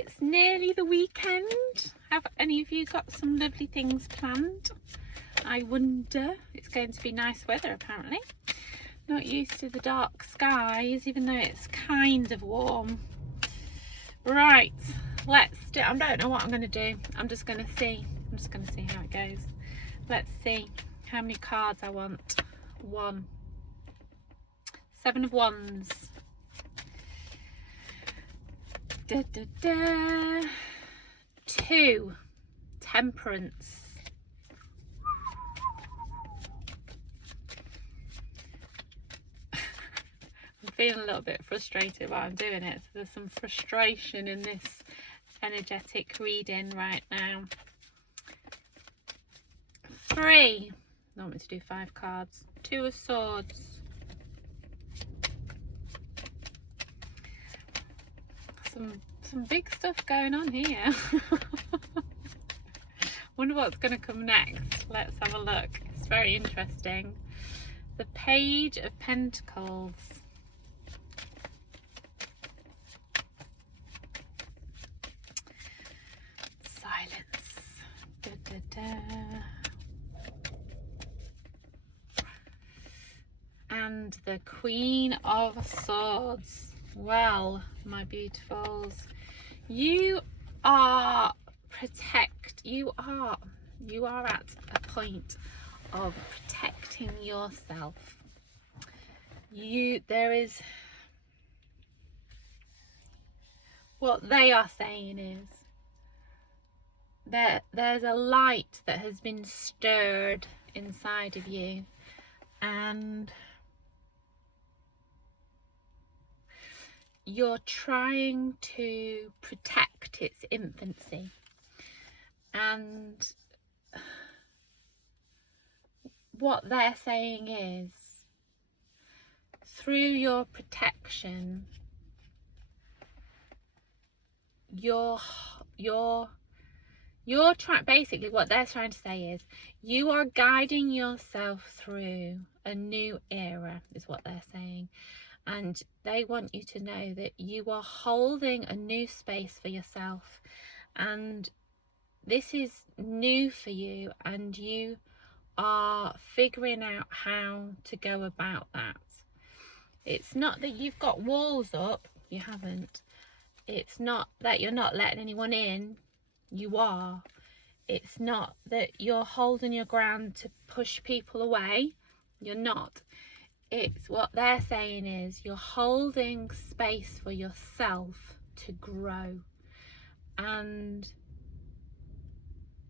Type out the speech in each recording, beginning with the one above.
It's nearly the weekend. Have any of you got some lovely things planned? I wonder. It's going to be nice weather apparently. Not used to the dark skies, even though it's kind of warm. Right, let's do. I don't know what I'm going to do. I'm just going to see. I'm just going to see how it goes. Let's see how many cards I want. 1. 7 of Wands. Da, da, da. 2. Temperance. I'm feeling a little bit frustrated while I'm doing it. So there's some frustration in this energetic reading right now. 3. I want me to do 5 cards. 2 of Swords. Some big stuff going on here. Wonder what's going to come next. Let's have a look. It's very interesting. The Page of Pentacles. Silence. Da, da, da. And the Queen of Swords. Well, my beautifuls, you are at a point of protecting yourself. There is, what they are saying is there's a light that has been stirred inside of you, and you're trying to protect its infancy. And what they're saying is, through your protection, you're trying, basically what they're trying to say is, you are guiding yourself through a new era, is what they're saying. And they want you to know that you are holding a new space for yourself, and this is new for you, and you are figuring out how to go about that. It's not that you've got walls up, you haven't. It's not that you're not letting anyone in, you are. It's not that you're holding your ground to push people away, you're not. It's what they're saying is, you're holding space for yourself to grow, and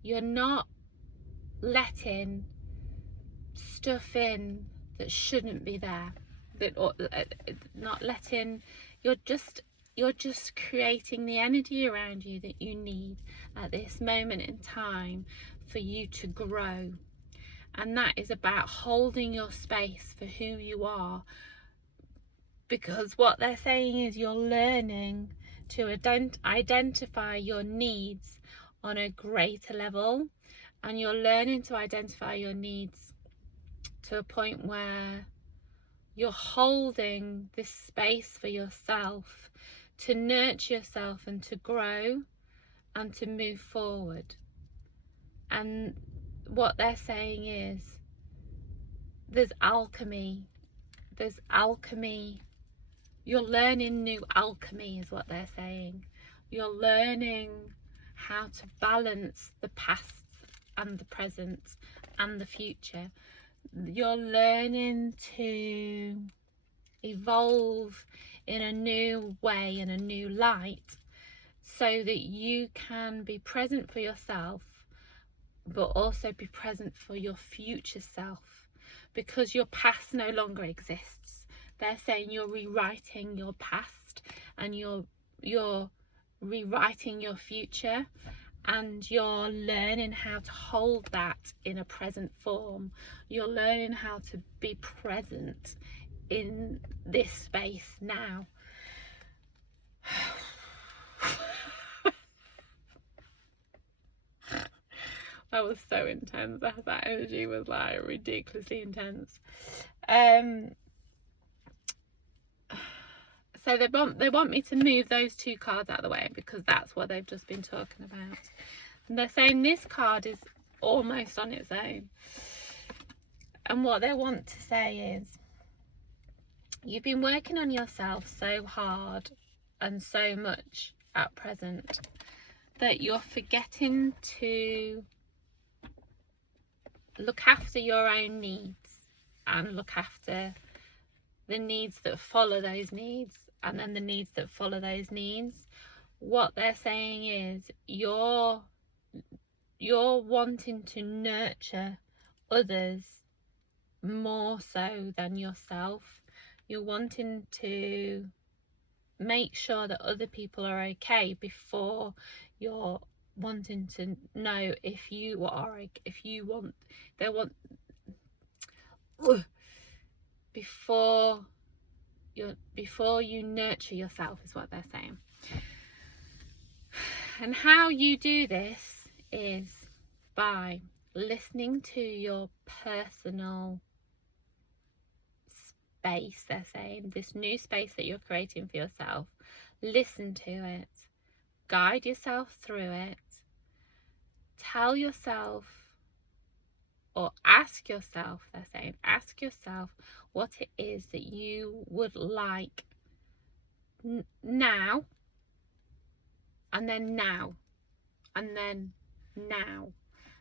you're not letting stuff in that shouldn't be there, you're just creating the energy around you that you need at this moment in time for you to grow. And that is about holding your space for who you are, because what they're saying is you're learning to identify your needs on a greater level, and you're learning to identify your needs to a point where you're holding this space for yourself to nurture yourself and to grow and to move forward. And what they're saying is, there's alchemy, you're learning new alchemy is what they're saying. You're learning how to balance the past and the present and the future. You're learning to evolve in a new way, in a new light, so that you can be present for yourself, but also be present for your future self, because your past no longer exists. They're saying you're rewriting your past, and you're rewriting your future, and you're learning how to hold that in a present form. You're learning how to be present in this space now. That was so intense. That energy was like ridiculously intense. So they want me to move those two cards out of the way because that's what they've just been talking about. And they're saying this card is almost on its own. And what they want to say is, you've been working on yourself so hard and so much at present that you're forgetting to look after your own needs and look after the needs that follow those needs, and then the needs that follow those needs. What they're saying is you're wanting to nurture others more so than yourself. You're wanting to make sure that other people are okay before you're wanting to know if you are, if you want, they want, before you nurture yourself is what they're saying. And how you do this is by listening to your personal space. They're saying this new space that you're creating for yourself, listen to it, guide yourself through it, tell yourself, or ask yourself, they're saying, ask yourself what it is that you would like now, and then now, and then now,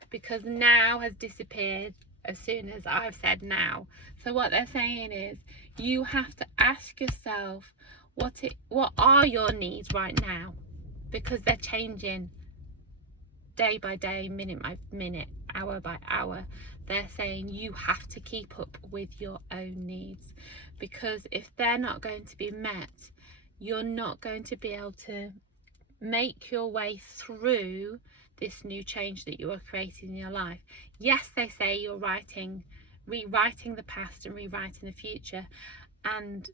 because now has disappeared as soon as I've said now. So what they're saying is you have to ask yourself what are your needs right now, because they're changing day by day, minute by minute, hour by hour. They're saying you have to keep up with your own needs, because if they're not going to be met, you're not going to be able to make your way through this new change that you are creating in your life. Yes, they say you're rewriting the past and rewriting the future and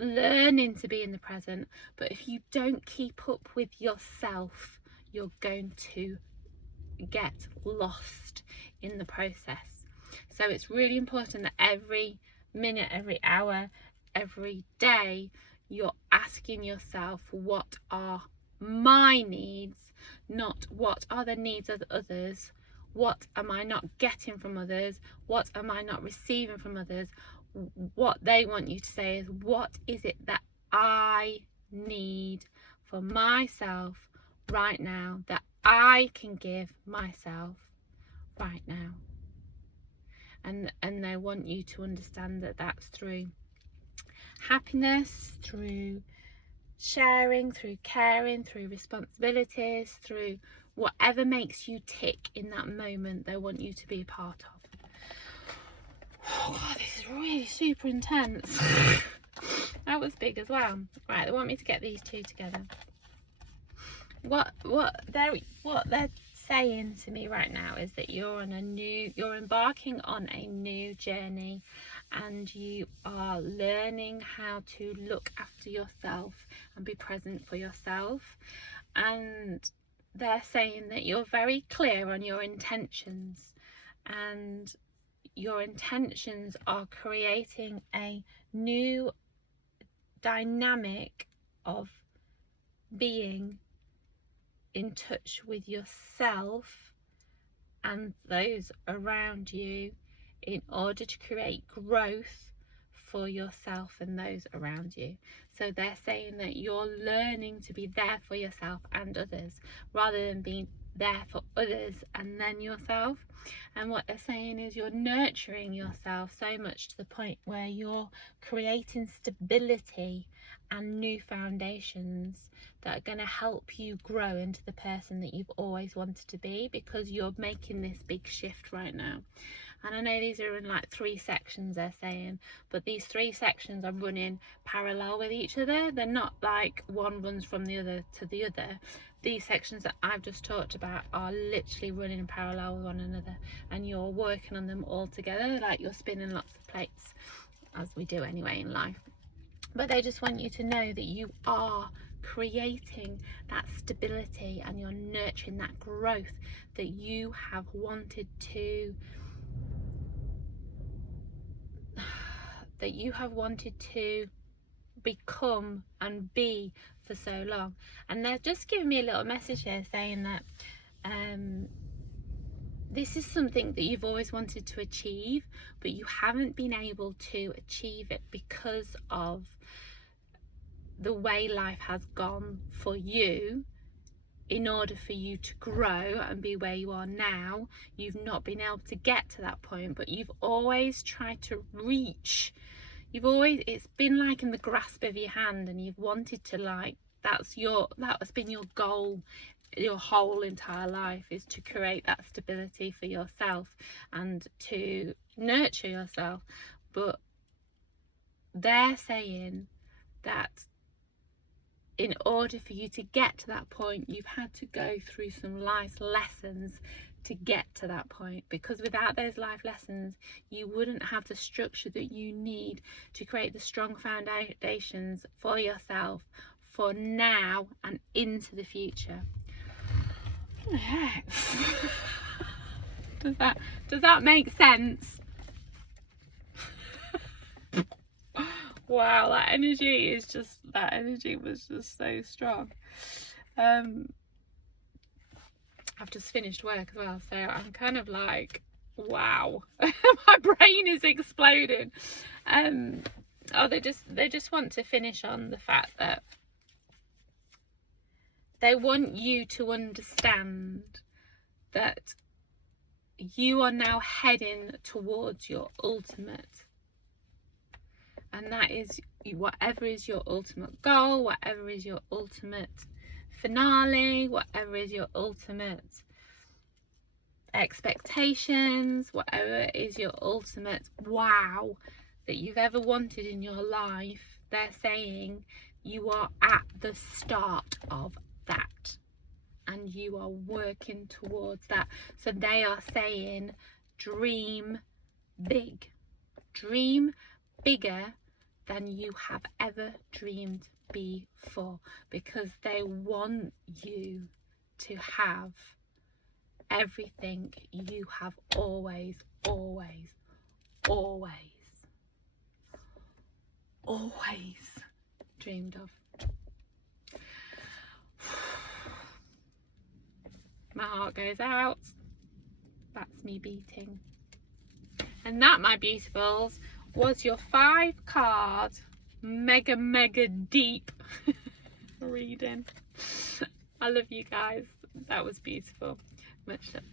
learning to be in the present, but if you don't keep up with yourself, you're going to get lost in the process. So it's really important that every minute, every hour, every day, you're asking yourself, what are my needs, not what are the needs of others, what am I not getting from others, what am I not receiving from others. What they want you to say is, what is it that I need for myself right now, that I can give myself right now. And they want you to understand that that's through happiness, through sharing, through caring, through responsibilities, through whatever makes you tick in that moment. They want you to be a part of. Oh God, this is really super intense. That was big as well. Right, they want me to get these two together. What they're saying to me right now is that you're embarking on a new journey, and you are learning how to look after yourself and be present for yourself. And they're saying that you're very clear on your intentions, and your intentions are creating a new dynamic of being in touch with yourself and those around you in order to create growth for yourself and those around you. So they're saying that you're learning to be there for yourself and others rather than being there for others and then yourself. And what they're saying is you're nurturing yourself so much to the point where you're creating stability and new foundations that are going to help you grow into the person that you've always wanted to be, because you're making this big shift right now. And I know these are in like 3 sections, they're saying, but these 3 sections are running parallel with each other. They're not like one runs from the other to the other. These sections that I've just talked about are literally running in parallel with one another, and you're working on them all together, like you're spinning lots of plates, as we do anyway in life. But they just want you to know that you are creating that stability and you're nurturing that growth that you have wanted to become and be for so long. And they're just giving me a little message here saying that this is something that you've always wanted to achieve, but you haven't been able to achieve it because of the way life has gone for you. In order for you to grow and be where you are now, you've not been able to get to that point, but you've always tried to reach. It's been like in the grasp of your hand, and you've wanted to, like, that has been your goal your whole entire life, is to create that stability for yourself and to nurture yourself. But they're saying that in order for you to get to that point, you've had to go through some life lessons to get to that point, because without those life lessons you wouldn't have the structure that you need to create the strong foundations for yourself for now and into the future. What the heck? Does that make sense? Wow, that energy was just so strong. I've just finished work as well, so I'm kind of like, wow. My brain is exploding. They just want to finish on the fact that they want you to understand that you are now heading towards your ultimate. And that is whatever is your ultimate goal, whatever is your ultimate finale, whatever is your ultimate expectations, whatever is your ultimate wow that you've ever wanted in your life. They're saying you are at the start of that and you are working towards that. So they are saying dream big, dream bigger than you have ever dreamed before, because they want you to have everything you have always dreamed of. My heart goes out. That's me beating. And that, my beautifuls, was your 5-card mega deep reading. I love you guys. That was beautiful. Much love.